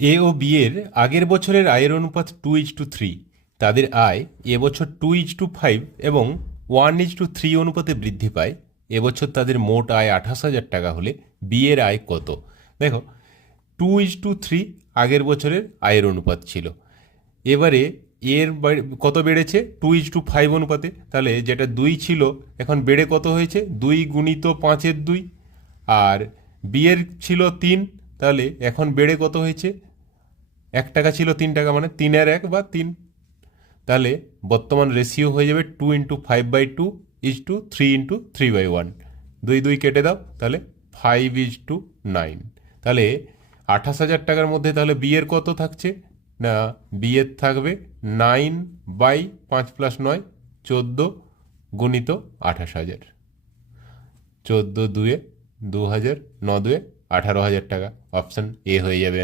এ ও B এর আগের বছরের আয়ের অনুপাত টু ইজ টু থ্রি তাদের আয় এবছর টু ইজ টু ফাইভ এবং ওয়ান ইজ টু থ্রি অনুপাতে বৃদ্ধি পায়। এবছর তাদের মোট আয় আঠাশ হাজার টাকা হলে বি এর আয় কত? দেখো টু ইজ টু থ্রি আগের বছরের আয়ের অনুপাত ছিল। এবারে এর কত বেড়েছে? টু ইজ টু ফাইভ অনুপাতে। তাহলে যেটা দুই ছিল, এখন বেড়ে কত হয়েছে? দুই গুণিত পাঁচের দুই। আর বিয়ের ছিল তিন। তাহলে এখন বেড়ে কত হয়েছে? এক টাকা ছিল তিন টাকা মানে তিনের এক বা তিন। তাহলে বর্তমান রেশিও হয়ে যাবে two into five by two is two three into three by one দুই দুই কেটে দাও, তাহলে ফাইভ ইজ টু নাইন তাহলে আঠাশ হাজার টাকার মধ্যে তাহলে বিয়ের কত থাকছে? না বিয়ের থাকবে নাইন বাই পাঁচ প্লাস নয়, চোদ্দ গুণিত আঠাশ হাজার। চোদ্দ দুয়ে দু হাজার, ন দুয়ে আঠারো হাজার টাকা। অপশান এ হয়ে যাবে